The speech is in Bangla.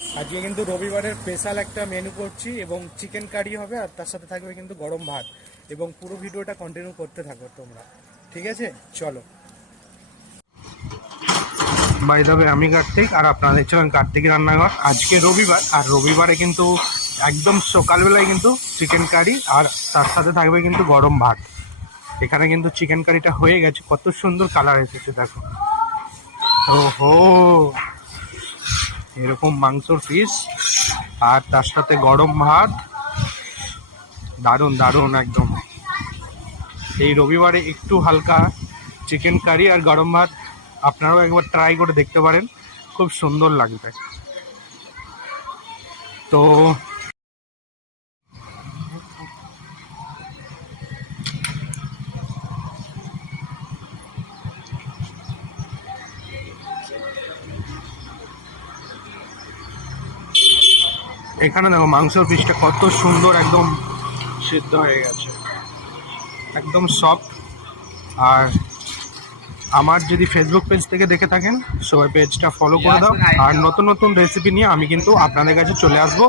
আজকে কিন্তু রবিবারের স্পেশাল একটা মেনু করছি এবং চিকেন কারি হবে আর তার সাথে থাকবে কিন্তু গরম ভাত এবং পুরো ভিডিওটা কন্টিনিউ করতে থাকো তোমরা, ঠিক আছে? চলো। বাই দ্য ওয়ে, আমি কার্তিক আর আপনারা দেখছিলেন কার্তিক রান্নাঘর। আজকে রবিবার আর রবিবারে কিন্তু একদম সকালবেলায় কিন্তু চিকেন কারি আর তার সাথে থাকবে কিন্তু গরম ভাত। এখানে কিন্তু চিকেন কারিটা হয়ে গেছে, কত সুন্দর কালার এসেছে দেখো। ওহো, এরকম মাংসর পিস আর তার সাথে গরম ভাত, দারুণ দারুণ একদম। এই রবিবারে একটু হালকা চিকেন কারি আর গরম ভাত আপনারাও একবার ট্রাই করে দেখতে পারেন, খুব সুন্দর লাগবে। তো এখানে দেখো মাংসর পিসটা কত সুন্দর একদম সিদ্ধ হয়ে গেছে, একদম সফট। আর আমার যদি ফেসবুক পেজ থেকে দেখে থাকেন সবাই পেজটা ফলো করে দাও, আর নতুন নতুন রেসিপি নিয়ে আমি কিন্তু আপনাদের কাছে চলে আসবো